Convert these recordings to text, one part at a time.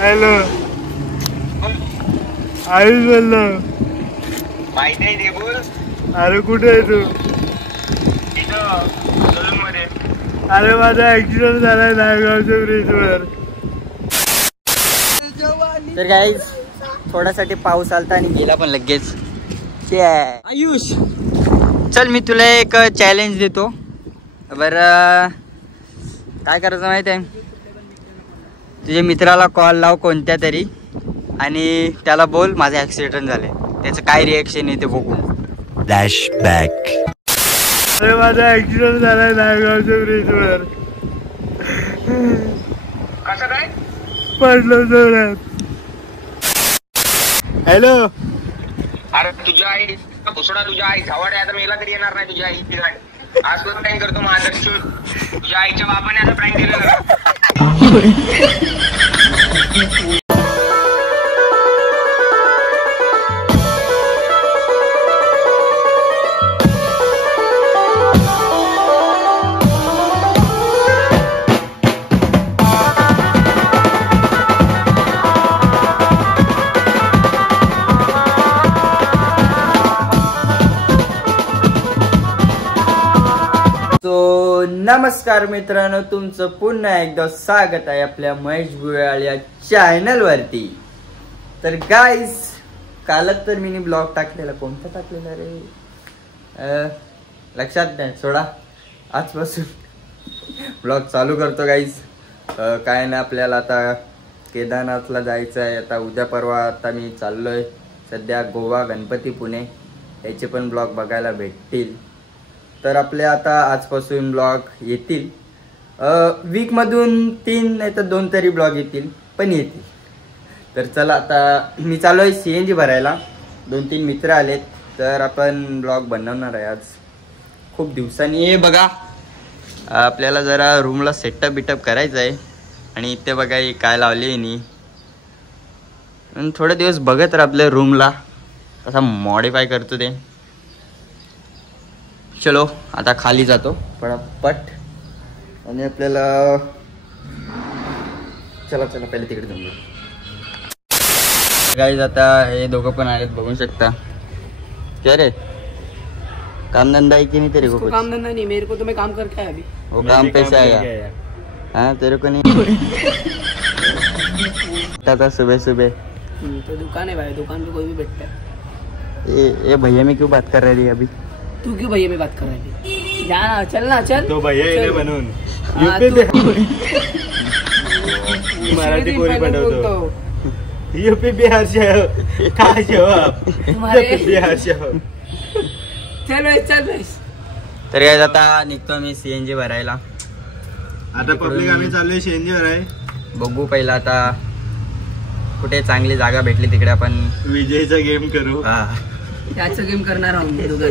Hello Ayush बोललो. माहिती आहे ते बोल. अरे कुठे आहे तू? मध्ये. अरे माझा ऍक्सिडेंट झालाय नायगावच्या ब्रिजवर. तर गाईज थोड्यासाठी पाऊस आलता आणि गेला पण लगेच. आयुष चल मी तुला एक चॅलेंज देतो. बरं काय करायचं माहित आहे? तुझ्या मित्राला कॉल लाव कोणत्या तरी आणि त्याला बोल माझं ऍक्सिडेंट झालंय. त्याचं काय रिएक्शन आहे ते बघू. फ्लॅशबॅक. अरे माझा ऍक्सिडेंट झालाय नायगावच्या ब्रिजवर. कसं काय? पडलो जोरात. हॅलो अरे तुझ्या आई भुसडा, तुझ्या आई झावाडे आता मेला तरी येणार नाही. तुझ्या आई आज पण प्रँक करतो माझा. तुझ्या आईच्या बापाने असं प्रँक केलेलं. नमस्कार मित्रांनो, तुमचं पुन्हा एकदा स्वागत आहे आपल्या महेश भुयाळ या चॅनल वरती. तर गाईज कालच तर मी ब्लॉग टाकलेला. कोणता टाकलेला रे लक्षात नाही, सोडा. आजपासून ब्लॉग चालू करतो गाईज. काय ना आपल्याला आता केदारनाथला जायचं आहे. आता उद्या परवा आता मी चाललोय सध्या गोवा, गणपती, पुणे याचे पण ब्लॉग बघायला भेटतील. तर आपले आता आजपासून ब्लॉग येतील. वीकमधून 3 नाही तर 2 तरी ब्लॉग येतील, पण येतील. तर चला आता मी चालू आहे CNG भरायला. 2-3 मित्र आलेत तर आपण ब्लॉग बनवणार आहे आज खूप दिवसांनी. हे बघा आपल्याला जरा रूमला सेटअप बिटअप करायचं आहे. आणि इथे बघा ही काय लावली आहे. थोडे दिवस बघत राहा आपल्या रूमला कसा मॉडिफाय करतो ते. चलो आता खाली जातो पटापट. आणि आपल्याला चला पहिले तिकडे जाऊन. गाईज आता हे दोघं पण आहेत, बघू शकता. क्या रे काम धंधा है कि नहीं तेरे को? कुछ काम धंधा नहीं मेरे को, तो मैं काम करके आया अभी. वो काम पैसे आया हाँ तेरे को नहीं? था सुबह तो दुकान है भाई, दुकान पे कोई भी बैठता है. ये भैया में क्यों बात कर रही है अभी? तू क्यों भैया में बात कर रहा है? जा चल ना चल. तो भैया येणे बनवून मराठी बोली बनवतो. यूपी बिहार से काय जवाब बिहार से. चल. तर काय आता निघतो मी CNG भरायला. आता पब्लिक आम्ही चाललोय CNG भराय. बघू पहिला आता कुठे चांगली जागा भेटली तिकडे आपण विजयचा गेम करू. हा त्याचं गेम करणार आहोत दोघं.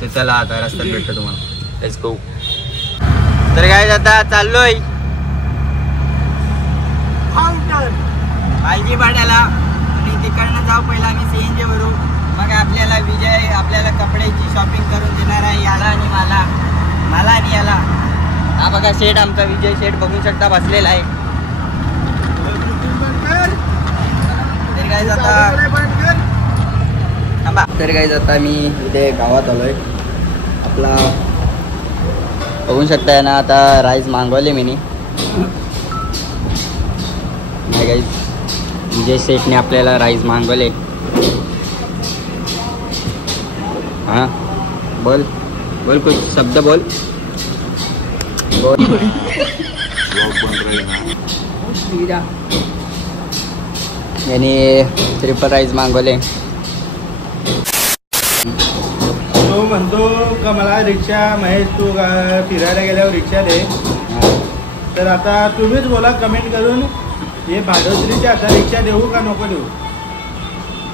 तर चला आता रस्त्यात भेटतो तुम्हाला. Let's go. तर काय आता चाललोय पाहिजे भाड्याला. आणि तिकडनं जाऊ पहिला आम्ही CNG भरू. मग आपल्याला विजय आपल्याला कपड्याची शॉपिंग करून देणार आहे याला आणि मला आणि याला. हा बघा शेठ आमचा विजय शेठ बघू शकता बसलेला आहे. तर काय आता तर काय आता मी इथे गावात आलोय. आपला बघू शकताय ना आता राईस मागवले मी नाही गाईज. विजय शेठने आपल्याला राईस मागवले. हाँ बोल कुछ शब्द बोल. यानी ट्रिपल राईस मागवले. तो म्हणतो का मला रिक्षा महेश तू फिरायला गेल्यावर रिक्षा दे. तर आता तुम्हीच बोला कमेंट करून हे भाडोत्रीच्या आता रिक्षा देऊ का नको देऊ.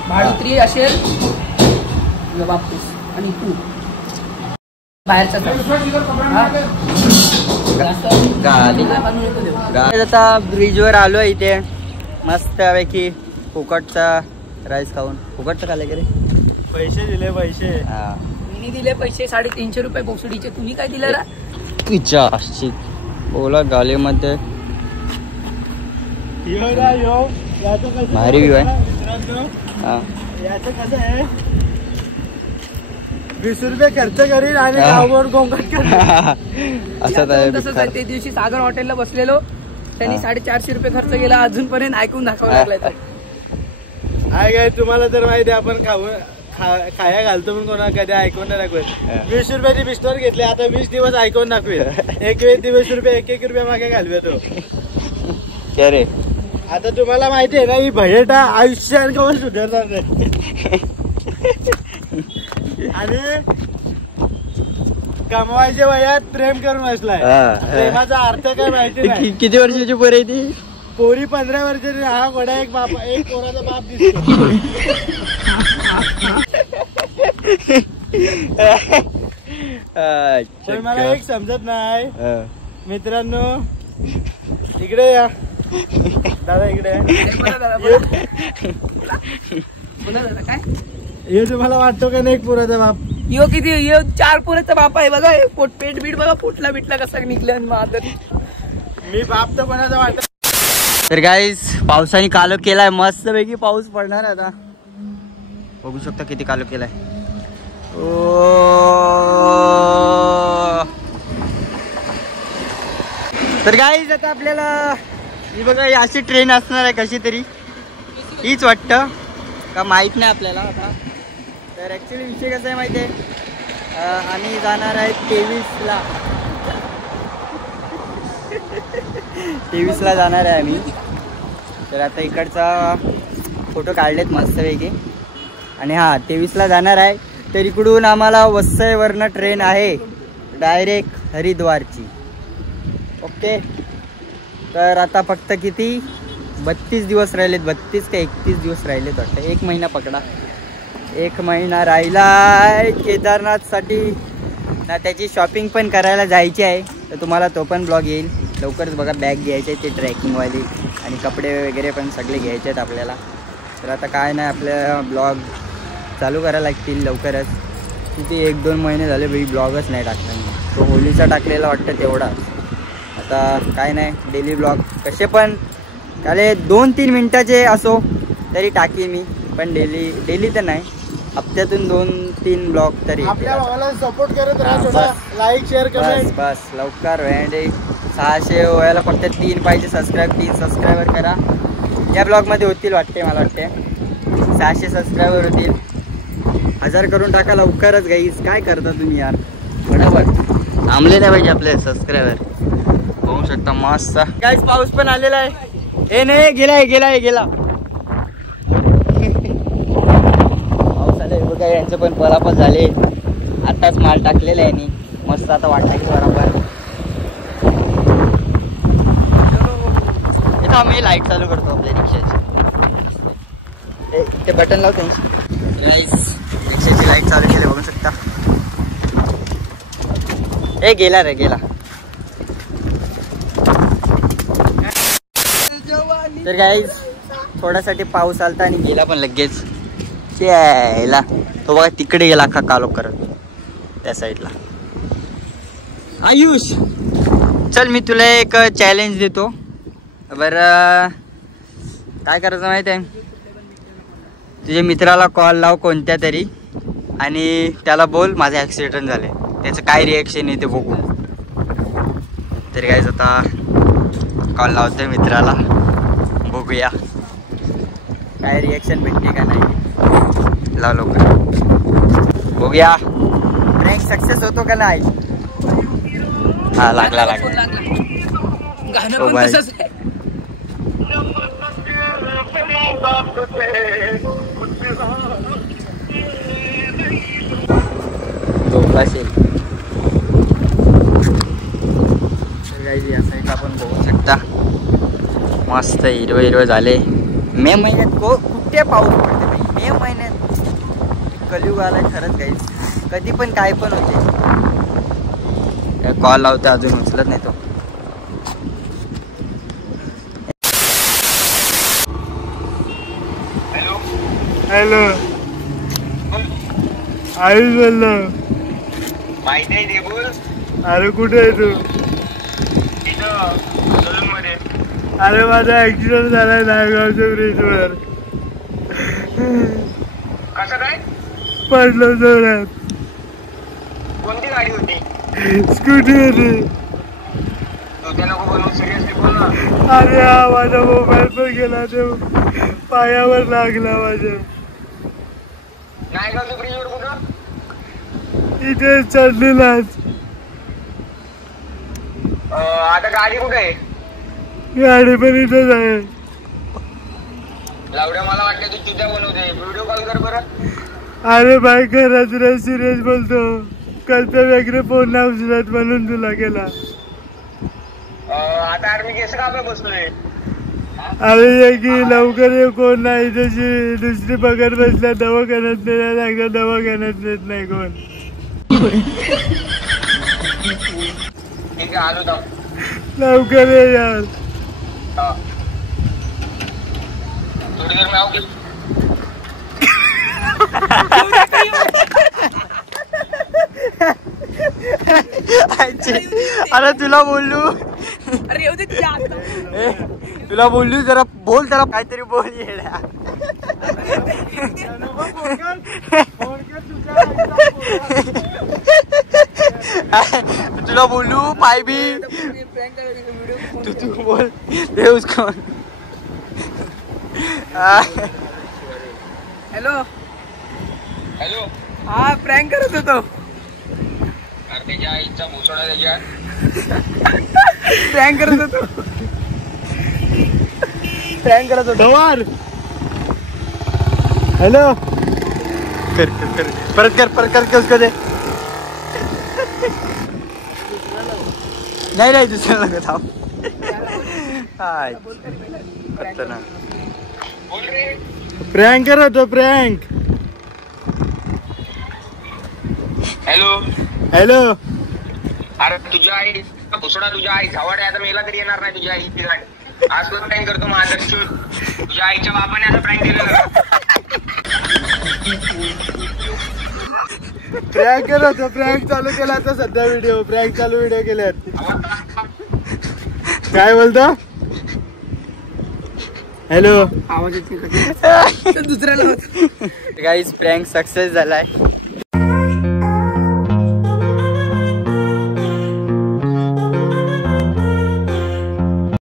भाडोत्री असेल वापस आणि तू बाहेरचा आता ब्रिजवर आलो इथे मस्त पैकी फुकटचा राईस खाऊन. फुकटचं खाल्लं की रे? पैसे दिले पैसे. हा मी दिले पैसे 350 रुपये बोसडीचे. तुम्ही काय दिलं रा? तुझ्या बोला गालीमध्ये यो याचं कसं भारी view आहे. मित्रांनो, हा. याचं कसं आहे 20 रुपये खर्च करीन आणि हा. गावभर गोंगाट करीन. असं तर तसंच आहे. ते दिवशी सागर हॉटेलला बसलेलो त्यांनी 450 रुपये खर्च केला अजूनपर्यंत ऐकून दाखवावं लागलाय तो. आहे काय तुम्हाला तर माहिती आहे आपण खाया घालतो पण कोणा कधी ऐकून नाही दाखवत. 20 रुपयाची पिस्टॉल घेतली आता 20 दिवस ऐकून दाखवेल. एक 20 रुपये एक रुपया मागे घालवेतो. रे आता तुम्हाला माहिती आहे ना ही भयटा आयुष्यात कवर सुधारणार नाही. आणि कमवायच्या वयात प्रेम करून असलाय. प्रेमाचा अर्थ काय माहिती नाही. किती वर्षाची पोर आहे ती? पोरी 15 वर्षाची. हा घोडा एक पोराचा बाप दिसतो. पण मला एक समजत नाही मित्रांनो. इकडे या दादा, इकडे काय हे तुम्हाला वाटतो का नाही एक पोराचा बाप? यो किती यो 4 पोराचा बाप आहे बघा. पेट बीट बघा फुटला बिटला कसा निघला मादर. मी बाप तर कोणाचा वाटत. तर गाईस पावसाने कालो केलाय मस्त पैकी. पाऊस पडणार आता. बघू शकता किती कालो केलाय. तर गाईस आता आपल्याला ही बघा अशी ट्रेन असणार आहे कशी तरी. हीच वाटतं का माहित नाही आपल्याला आता. तर ऍक्च्युली विषय कसा आहे माहिती आहे, आम्ही जाणार आहे 23ला जाणार आहे आम्ही. तर आता इकडचा फोटो काढलेत मस्तपैकी. आणि हां 23ला जाणार आहे. तर इकडून आम्हाला वसईवरनं ट्रेन आहे डायरेक्ट हरिद्वारची. ओके. तर आता फक्त किती 32 दिवस राहिलेत. 32 का 31 दिवस राहिलेत वाटतं. 1 महिना पकडा. 1 महिना राहिलाय केदारनाथसाठी ना. त्याची शॉपिंग पण करायला जायची आहे. तर तुम्हाला तो पण ब्लॉग येईल लवकरच बघा. बॅग घ्यायचे ते ट्रॅकिंगवाली आणि कपडे वगैरे पण सगळे घ्यायचे आहेत आपल्याला. तर आता काय नाही आपल्या ब्लॉग चालू करायला लागतील लवकरच. किती 1-2 महिने झाले भाई ब्लॉगच नाही टाकला मी. तो होलीचा टाकलेला वाटतं तेवढाच. आता काय नाही डेली ब्लॉग कसे पण काले 2-3 मिनटाचे असो तरी टाकी मी. पण डेली तर नाही, हप्त्यातून 2-3 ब्लॉग तरी. आपल्या भावाला सपोर्ट करत राहा. Like share comment. बस लवकर 600 व्हायला फक्त 3 पाहिजे. 3 सबस्क्रायबर करा. या ब्लॉगमध्ये होतील वाटते मला वाटते. 600 सबस्क्रायबर होतील. 1000 करून टाका लवकरच गाईज. काय करता तुम्ही यार? बरोबर थांबले नाही पाहिजे आपले सबस्क्रायबर. बघू शकता मस्त गाईज पाऊस पण आलेला आहे. हे नाही गेला पाऊस आले बघा. यांचं पण परापत झाले. आताच माल टाकलेला आहे मस्त. आता वाटायचं बरोबर. इथं आम्ही लाईट चालू करतो आपल्या रिक्षाची. ते बटन लावतो गाईज. रिक्षाची लाईट चालू केली बघू शकता. गेला. तर गाईज थोड्यासाठी पाऊस आलता आणि गेला पण लगेच. यायला तो बघा तिकडे गेला अख्खा कालो करत त्या साईडला. आयुष चल मी तुला एक चॅलेंज देतो. बरं काय करायचं माहिती आहे? तुझ्या मित्राला कॉल लाव कोणत्या तरी आणि त्याला बोल माझं ॲक्सिडेंट झालं आहे. त्याचं काय रिॲक्शन आहे ते बघू. तर गाईज आता कॉल लावतोय मित्राला. बघूया काय रिॲक्शन भेटते का नाही. लाव लवकर बघूया प्रँक सक्सेस होतो का नाही. हा लागला. गाणं पण तसंच आहे. असं आपण बघू शकता मस्त हिरवं झाले. मे महिन्यात कुठे पाऊस पडते भाई. मे महिन्यात कलियुग आलाय खरंच काही. कधी पण काय पण होते. कॉल लावते अजून उचलत नाही तो. हॅलो आयुष बोललो. माहिती आहे ते बोल. अरे कुठे आहे तू? इथं मध्ये. अरे माझा ऍक्सिडेंट झालाय नायगावच्या ब्रिजवर. कसं काय? पडलो जोरात. कोणती गाडी होती? स्कूटी होती. तू त्या नको बोलू, सिरियसली बोल ना. अरे हा माझा मोबाईल पण गेला, तो पायावर लागला माझ्या. नायगावच्या ब्रिजवर कुठं? इथे चढलेलाच. आता गाडी कुठे आहे? गाडी पण इथेच आहे. लावड्या मला वाटतं तू चुद्या बनवते. व्हिडिओ कॉल कर बरं. अरे भाई खरंच रे, सिरियस बोलतो. कल्प्या वगैरे फोन नाही उचलत म्हणून तुला केला. आता आर्मी केस का आपलं बसलोय? अरे ये की लवकर ये, कोण नाही तशी दुसरी पगार बसल्या दवाखान्यात नेल्या लागल्या, दवाखान्यात नेत नाही कोण. ठीक आहे आलो जाऊ. लवकर ये यार. थोडी देर में आओगे? अरे तुला बोलू, अरे येऊ दे तुझ्या आता. तुला बोलू, जरा बोल, जरा काहीतरी बोल. येड्या तुला बोलू पाय बी. तू बोल दे उसको. हॅलो. हॅलो. हा प्रँक करत होतो. अरे त्याच्या आईचा भोसडा त्याच्या. प्रँक करत होतो. प्रँक करत होतो. हॅलो. कर कर कर, परत कर, परत कर, उसको दे. नाही नाही दुसऱ्या नको थांब. बोल रे. प्रँक करत होतो, प्रँक. हॅलो. हॅलो. अरे तुझ्या आई भोसडा, तुझ्या आई झावाड्या आता मेला तरी येणार नाही तुझ्या आई गाडी. आज पण प्रँक करतो माझा. तुझ्या आईच्या बापाने आता प्रँक केलेला. प्रँक करत होतो, प्रँक चालू केला आता सध्या. व्हिडिओ प्रँक चालू व्हिडिओ केल्यात. काय बोलतो? हॅलो. आवाज येते का? दुसऱ्याला गाईज प्रँक सक्सेस झालाय.